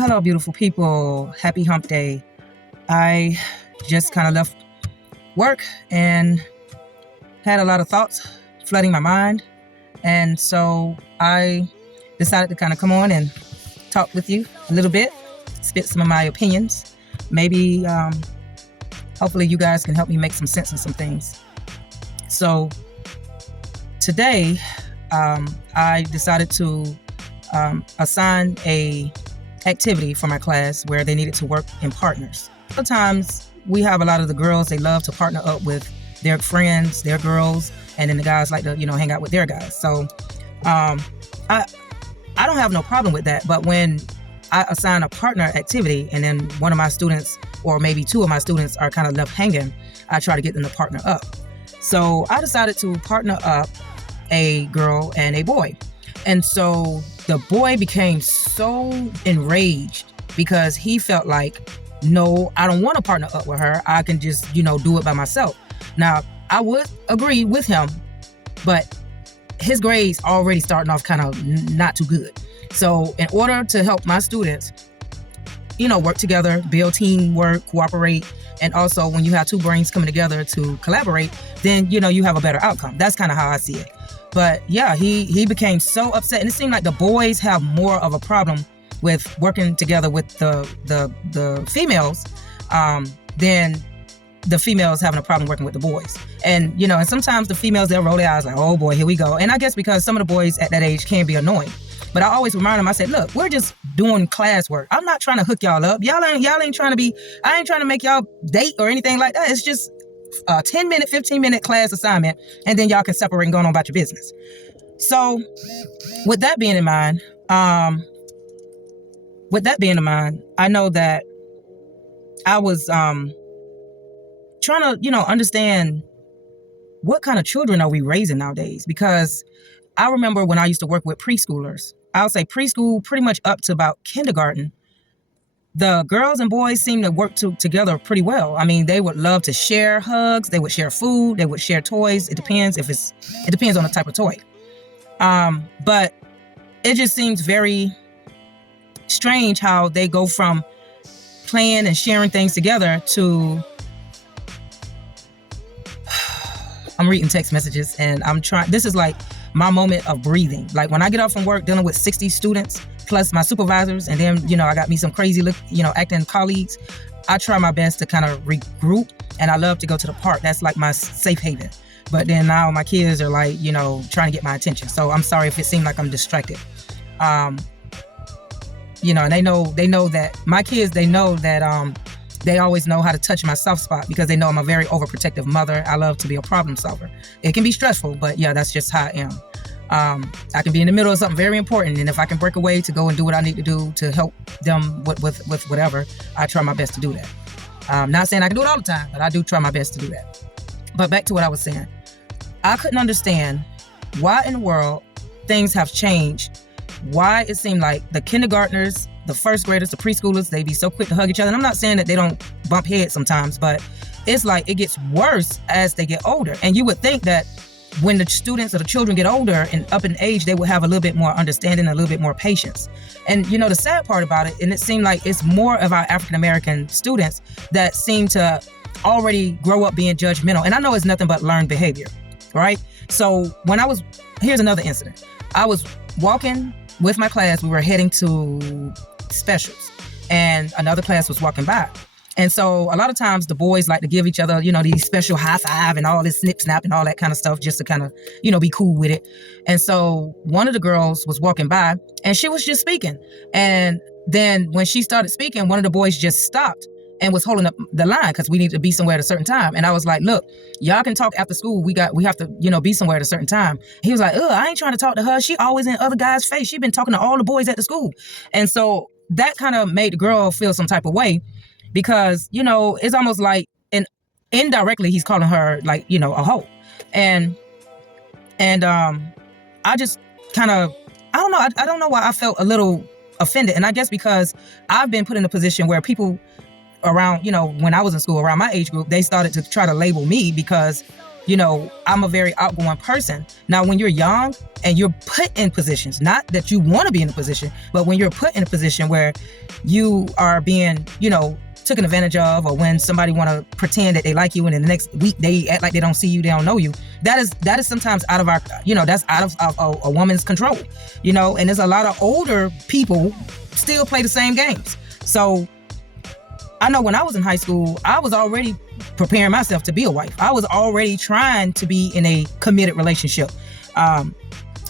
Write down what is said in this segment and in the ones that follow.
Well, hello, beautiful people. Happy hump day. I just kind of left work and had a lot of thoughts flooding my mind. And so I decided to kind of come on and talk with you a little bit, spit some of my opinions. Maybe, hopefully you guys can help me make some sense of some things. So today, I decided to assign a activity for my class where they needed to work in partners. Sometimes we have a lot of the girls, they love to partner up with their friends, their girls, and then the guys like to, hang out with their guys. So I don't have no problem with that. But when I assign a partner activity and then one of my students or maybe two of my students are kind of left hanging, I try to get them to partner up. So I decided to partner up a girl and a boy. And so the boy became so enraged because he felt like, no, I don't want to partner up with her. I can just, do it by myself. Now, I would agree with him, but his grades already starting off kind of not too good. So in order to help my students, work together, build teamwork, cooperate, and also when you have two brains coming together to collaborate, then, you have a better outcome. That's kind of how I see it. But yeah, he became so upset, and it seemed like the boys have more of a problem with working together with the females than the females having a problem working with the boys. And and sometimes the females, they'll roll their eyes like, oh boy, here we go. And I guess because some of the boys at that age can be annoying. But I always remind them, I said, look, we're just doing class work. I'm not trying to hook y'all up. Y'all ain't trying to be, I ain't trying to make y'all date or anything like that. It's just a 10-minute, 15-minute class assignment, and then y'all can separate and go on about your business. So with that being in mind, I know that I was trying to, understand what kind of children are we raising nowadays? Because I remember when I used to work with preschoolers, I'll say preschool pretty much up to about kindergarten, the girls and boys seem to work together pretty well. I mean, they would love to share hugs. They would share food. They would share toys. It depends on the type of toy. But it just seems very strange how they go from playing and sharing things together to, I'm reading text messages and this is like my moment of breathing. Like when I get off from work dealing with 60 students, plus my supervisors, and then, I got me some crazy, acting colleagues. I try my best to kind of regroup, and I love to go to the park. That's like my safe haven. But then now my kids are like, trying to get my attention. So I'm sorry if it seemed like I'm distracted. And they know that my kids, they know that they always know how to touch my soft spot because they know I'm a very overprotective mother. I love to be a problem solver. It can be stressful, but yeah, that's just how I am. I can be in the middle of something very important, and if I can break away to go and do what I need to do to help them with whatever, I try my best to do that. Not saying I can do it all the time, but I do try my best to do that. But back to what I was saying. I couldn't understand why in the world things have changed, why it seemed like the kindergartners, the first graders, the preschoolers, they be so quick to hug each other. And I'm not saying that they don't bump heads sometimes, but it's like it gets worse as they get older. And you would think that when the students or the children get older and up in age, they will have a little bit more understanding, a little bit more patience. And the sad part about it, and it seemed like it's more of our African-American students that seem to already grow up being judgmental. And I know it's nothing but learned behavior, right? So here's another incident. I was walking with my class. We were heading to specials, and another class was walking by. And so a lot of times the boys like to give each other, these special high five and all this snip snap and all that kind of stuff just to kind of, be cool with it. And so one of the girls was walking by and she was just speaking. And then when she started speaking, one of the boys just stopped and was holding up the line because we need to be somewhere at a certain time. And I was like, look, y'all can talk after school. We have to, be somewhere at a certain time. He was like, I ain't trying to talk to her. She always in other guys' face. She been talking to all the boys at the school. And so that kind of made the girl feel some type of way. Because, it's almost like, and indirectly he's calling her like, a hoe. And I just kind of, I don't know why I felt a little offended. And I guess because I've been put in a position where people around, when I was in school, around my age group, they started to try to label me because I'm a very outgoing person. Now, when you're young and you're put in positions, not that you want to be in a position, but when you're put in a position where you are being, taken advantage of, or when somebody want to pretend that they like you and in the next week they act like they don't see you, they don't know you, that is sometimes out of our, that's out of a woman's control, and there's a lot of older people still play the same games. So I know when I was in high school, I was already preparing myself to be a wife. I was already trying to be in a committed relationship.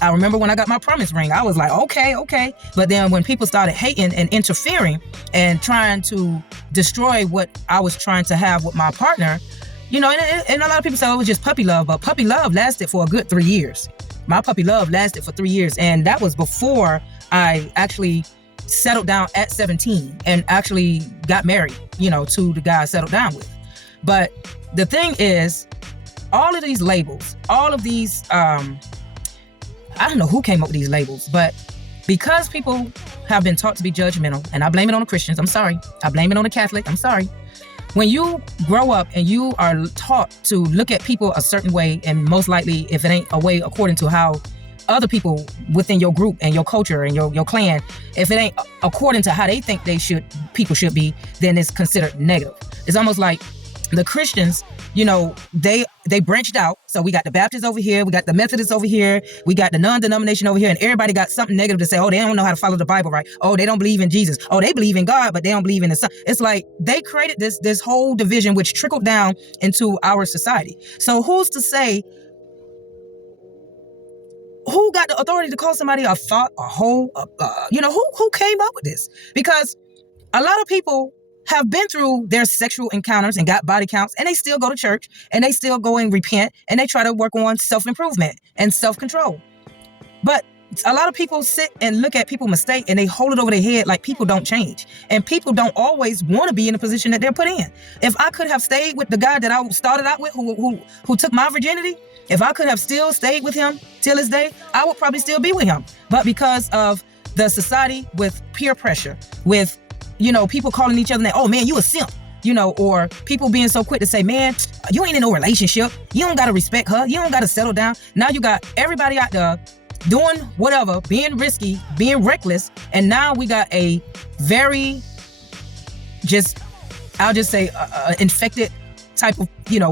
I remember when I got my promise ring, I was like, okay. But then when people started hating and interfering and trying to destroy what I was trying to have with my partner, and a lot of people say, it was just puppy love, but puppy love lasted for a good 3 years. My puppy love lasted for 3 years. And that was before I actually settled down at 17 and actually got married, to the guy I settled down with. But the thing is, all of these labels, all of these, I don't know who came up with these labels, but because people have been taught to be judgmental, and I blame it on the Christians, I'm sorry. I blame it on the Catholic, I'm sorry. When you grow up and you are taught to look at people a certain way, and most likely if it ain't a way according to how other people within your group and your culture and your clan, if it ain't according to how they think people should be, then it's considered negative. It's almost like the Christians, they branched out. So we got the Baptists over here, we got the Methodists over here, we got the non-denomination over here, and everybody got something negative to say. Oh, they don't know how to follow the Bible right. Oh, they don't believe in Jesus. Oh, they believe in God, but they don't believe in the Son. It's like they created this whole division, which trickled down into our society. So who's to say, who got the authority to call somebody a thought, a whole, who came up with this? Because a lot of people have been through their sexual encounters and got body counts, and they still go to church, and they still go and repent, and they try to work on self-improvement and self-control. But a lot of people sit and look at people's mistake and they hold it over their head like people don't change. And people don't always want to be in the position that they're put in. If I could have stayed with the guy that I started out with, who took my virginity, if I could have still stayed with him till this day, I would probably still be with him. But because of the society with peer pressure, with people calling each other, oh man, you a simp, or people being so quick to say, man, you ain't in no relationship. You don't got to respect her. You don't got to settle down. Now you got everybody out there doing whatever, being risky, being reckless. And now we got a very, I'll just say, infected type of,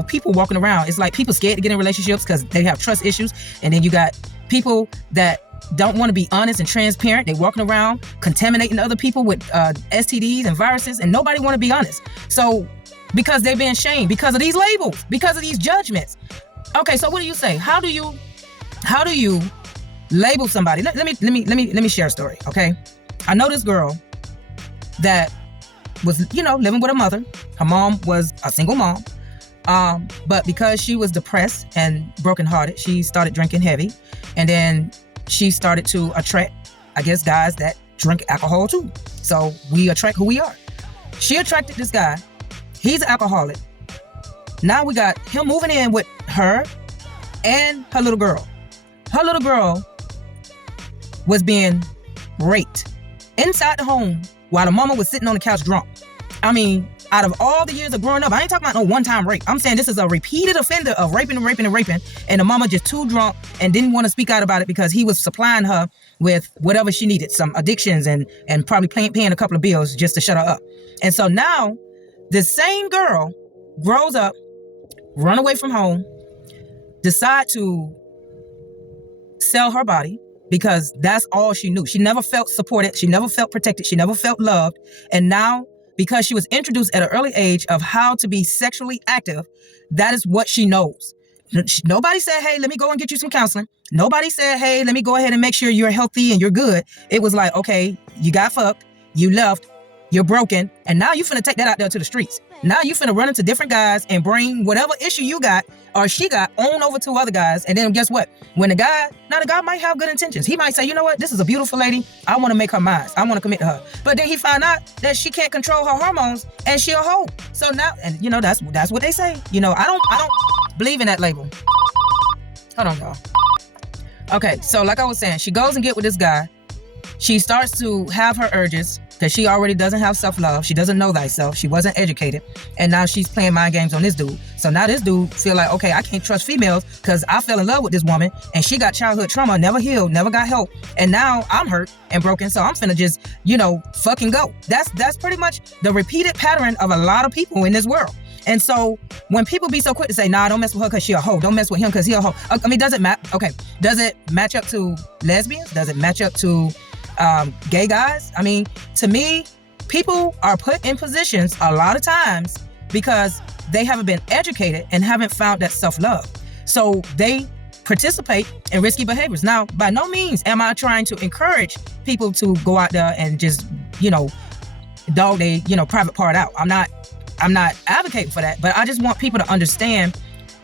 people walking around. It's like people scared to get in relationships because they have trust issues. And then you got people that don't want to be honest and transparent. They walking around contaminating other people with STDs and viruses, and nobody want to be honest. So because they're being shamed, because of these labels, because of these judgments. Okay, so what do you say? How do you label somebody? Let me share a story. Okay, I know this girl that was living with her mother. Her mom was a single mom, but because she was depressed and brokenhearted, she started drinking heavy, and then she started to attract, I guess, guys that drink alcohol too. So we attract who we are. She attracted this guy. He's an alcoholic. Now we got him moving in with her and her little girl. Her little girl was being raped inside the home while the mama was sitting on the couch drunk. I mean, out of all the years of growing up, I ain't talking about no one-time rape. I'm saying this is a repeated offender of raping, and the mama just too drunk and didn't want to speak out about it because he was supplying her with whatever she needed, some addictions and probably paying a couple of bills just to shut her up. And so now, this same girl grows up, run away from home, decide to sell her body because that's all she knew. She never felt supported. She never felt protected. She never felt loved. And now, because she was introduced at an early age of how to be sexually active, that is what she knows. Nobody said, hey, let me go and get you some counseling. Nobody said, hey, let me go ahead and make sure you're healthy and you're good. It was like, okay, you got fucked, you left, you're broken, and now you finna take that out there to the streets. Now you finna run into different guys and bring whatever issue you got or she got on over to other guys. And then guess what? When the guy might have good intentions. He might say, you know what? This is a beautiful lady. I want to make her mine. I want to commit to her. But then he find out that she can't control her hormones and she a hoe. So now, and that's what they say. I don't believe in that label. Hold on, y'all. Okay, so like I was saying, she goes and get with this guy. She starts to have her urges because she already doesn't have self-love. She doesn't know thyself. She wasn't educated. And now she's playing mind games on this dude. So now this dude feel like, okay, I can't trust females because I fell in love with this woman and she got childhood trauma, never healed, never got help. And now I'm hurt and broken. So I'm finna just, fucking go. That's pretty much the repeated pattern of a lot of people in this world. And so when people be so quick to say, nah, don't mess with her because she a hoe. Don't mess with him because he a hoe. I mean, does it match up to lesbians? Does it match up to gay guys? I mean, to me, people are put in positions a lot of times because they haven't been educated and haven't found that self-love. So they participate in risky behaviors. Now, by no means am I trying to encourage people to go out there and just, dog they, private part out. I'm not advocating for that, but I just want people to understand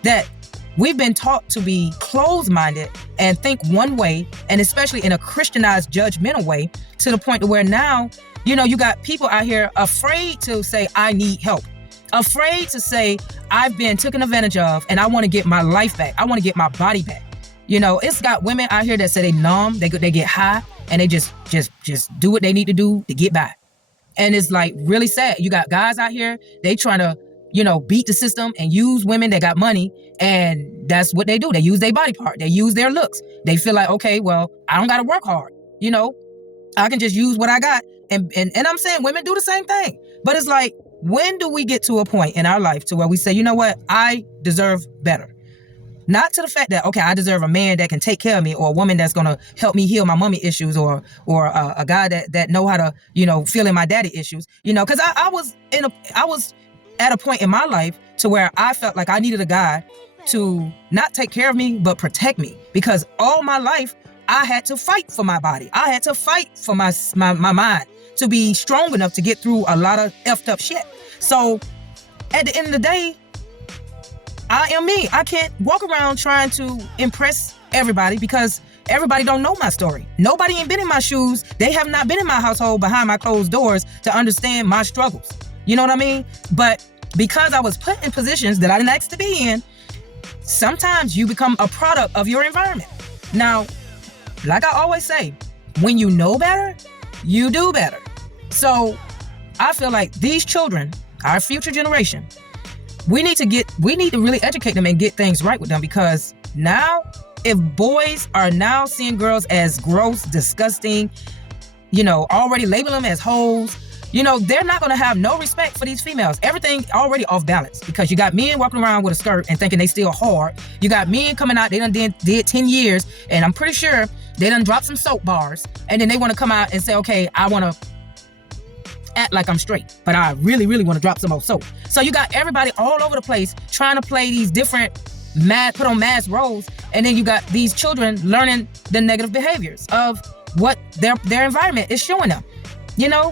that we've been taught to be closed-minded and think one way, and especially in a Christianized, judgmental way, to the point to where now, you got people out here afraid to say, I need help. Afraid to say, I've been taken advantage of and I want to get my life back. I want to get my body back. It's got women out here that say they numb, they get high, and they just do what they need to do to get by. And it's like really sad. You got guys out here, they trying to, beat the system and use women that got money. And that's what they do. They use their body part. They use their looks. They feel like, okay, well, I don't got to work hard. I can just use what I got. And I'm saying women do the same thing. But it's like, when do we get to a point in our life to where we say, you know what, I deserve better? Not to the fact that, okay, I deserve a man that can take care of me, or a woman that's going to help me heal my mommy issues, or a guy that know how to, fill in my daddy issues, because I was at a point in my life to where I felt like I needed a guy to not take care of me, but protect me, because all my life I had to fight for my body. I had to fight for my mind to be strong enough to get through a lot of effed up shit. So at the end of the day, I am me. I can't walk around trying to impress everybody because everybody don't know my story. Nobody ain't been in my shoes. They have not been in my household behind my closed doors to understand my struggles. You know what I mean? But because I was put in positions that I didn't ask to be in, sometimes you become a product of your environment. Now, like I always say, when you know better, you do better. So I feel like these children, our future generation, we need to really educate them and get things right with them, because now, if boys are now seeing girls as gross, disgusting, already labeling them as hoes, they're not going to have no respect for these females. Everything already off balance, because you got men walking around with a skirt and thinking they still hard. You got men coming out, they done did 10 years, and I'm pretty sure they done dropped some soap bars, and then they want to come out and say, okay, I want to act like I'm straight, but I really, really want to drop some more soap. So you got everybody all over the place trying to play these different put on mask roles, and then you got these children learning the negative behaviors of what their environment is showing them.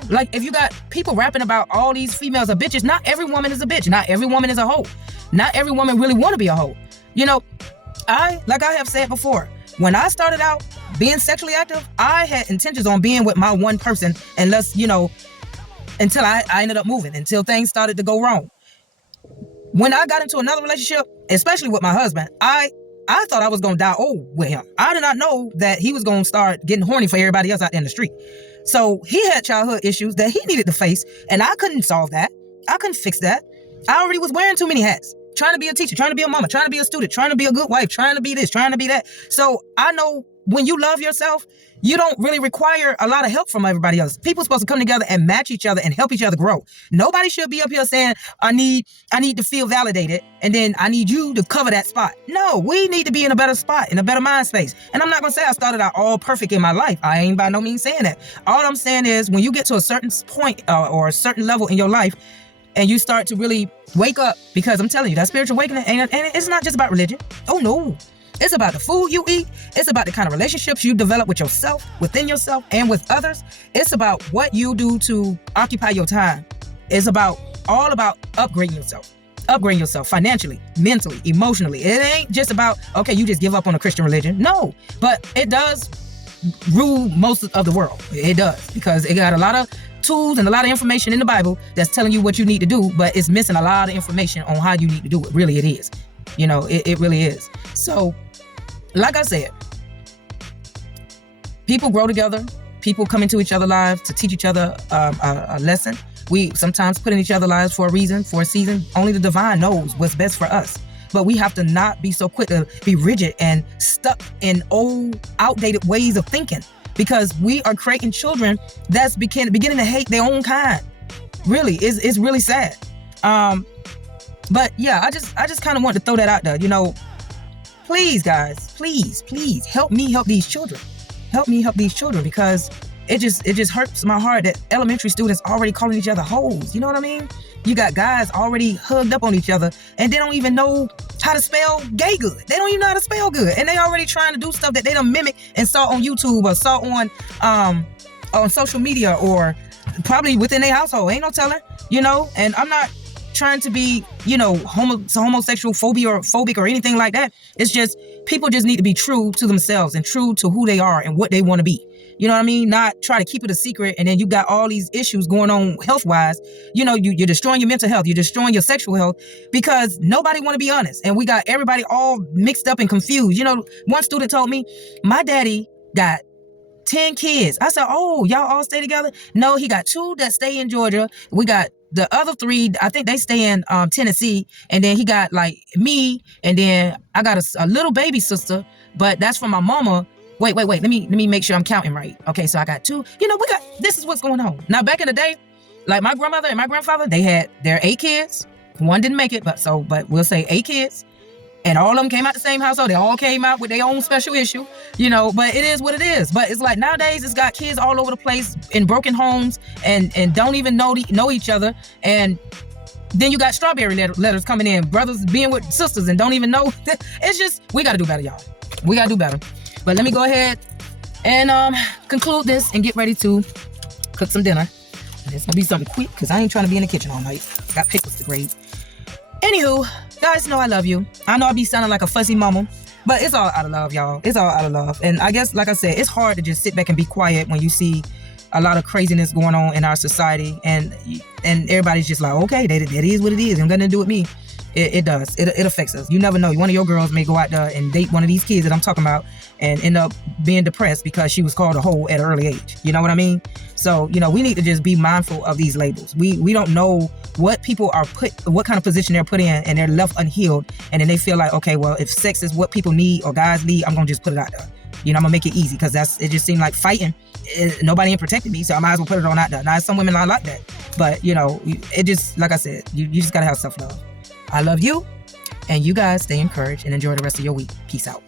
Like if you got people rapping about all these females are bitches, not every woman is a bitch. Not every woman is a hoe. Not every woman really want to be a hoe. Like I have said before, when I started out being sexually active, I had intentions on being with my one person, until I ended up moving, until things started to go wrong. When I got into another relationship, especially with my husband, I thought I was going to die old with him. I did not know that he was going to start getting horny for everybody else out there in the street. So he had childhood issues that he needed to face, and I couldn't solve that. I couldn't fix that. I already was wearing too many hats, trying to be a teacher, trying to be a mama, trying to be a student, trying to be a good wife, trying to be this, trying to be that. So I know when you love yourself, you don't really require a lot of help from everybody else. People are supposed to come together and match each other and help each other grow. Nobody should be up here saying, I need to feel validated, and then I need you to cover that spot. No, we need to be in a better spot, in a better mind space. And I'm not going to say I started out all perfect in my life. I ain't by no means saying that. All I'm saying is when you get to a certain point or a certain level in your life, and you start to really wake up, because I'm telling you, that spiritual awakening, and it's not just about religion. Oh, no. It's about the food you eat. It's about the kind of relationships you develop with yourself, within yourself, and with others. It's about what you do to occupy your time. It's all about upgrading yourself financially, mentally, emotionally. It ain't just about, okay, you just give up on a Christian religion. No, but it does rule most of the world. It does, because it got a lot of tools and a lot of information in the Bible that's telling you what you need to do, but it's missing a lot of information on how you need to do it. Really, it is. It really is. So, like I said, people grow together, People come into each other's lives to teach each other a lesson. We sometimes put in each other's lives for a reason, for a season. Only the divine knows what's best for us. But we have to not be so quick to be rigid and stuck in old, outdated ways of thinking, because we are creating children that's beginning to hate their own kind. Really, it's really sad. But yeah, I just kind of want to throw that out there. Please, guys, please help me help these children. Help me help these children, because it just hurts my heart that elementary students already calling each other hoes. You know what I mean? You got guys already hugged up on each other and they don't even know how to spell gay good. They don't even know how to spell good. And they already trying to do stuff that they done mimic and saw on YouTube or saw on social media or probably within their household. Ain't no telling, and I'm not trying to be, homosexual phobia or phobic or anything like that. It's just people just need to be true to themselves and true to who they are and what they want to be. You know what I mean? Not try to keep it a secret, and then you got all these issues going on health-wise. You're destroying your mental health. You're destroying your sexual health because nobody want to be honest. And we got everybody all mixed up and confused. One student told me, my daddy got 10 kids. I said, oh, y'all all stay together? No, he got 2 that stay in Georgia. We got the other 3, I think they stay in Tennessee. And then he got like me, and then I got a little baby sister, but that's from my mama. Wait. Let me make sure I'm counting right. Okay, so I got 2. This is what's going on. Now, back in the day, like my grandmother and my grandfather, they had their 8 kids. One didn't make it, but we'll say 8 kids. And all of them came out the same household. They all came out with their own special issue, but it is what it is. But it's like nowadays, it's got kids all over the place in broken homes and don't even know each other. And then you got strawberry letters coming in, brothers being with sisters and don't even know. It's just, we got to do better, y'all. We got to do better. But let me go ahead and conclude this and get ready to cook some dinner. And it's going to be something quick because I ain't trying to be in the kitchen all night. Got pickles to grade. Anywho, guys know I love you. I know I be sounding like a fussy mama, but it's all out of love, y'all. It's all out of love. And I guess, like I said, it's hard to just sit back and be quiet when you see a lot of craziness going on in our society. And everybody's just like, okay, that is what it is. It ain't got nothing to do with me. It does. It affects us. You never know. One of your girls may go out there and date one of these kids that I'm talking about and end up being depressed because she was called a hoe at an early age. You know what I mean? So, we need to just be mindful of these labels. We don't know what people are what kind of position they're put in, and they're left unhealed. And then they feel like, okay, well, if sex is what people need or guys need, I'm going to just put it out there. I'm going to make it easy because it just seemed like fighting. Nobody ain't protecting me, so I might as well put it on out there. Now, some women are like that. But, it just, like I said, you just got to have self-love. I love you, and you guys stay encouraged and enjoy the rest of your week. Peace out.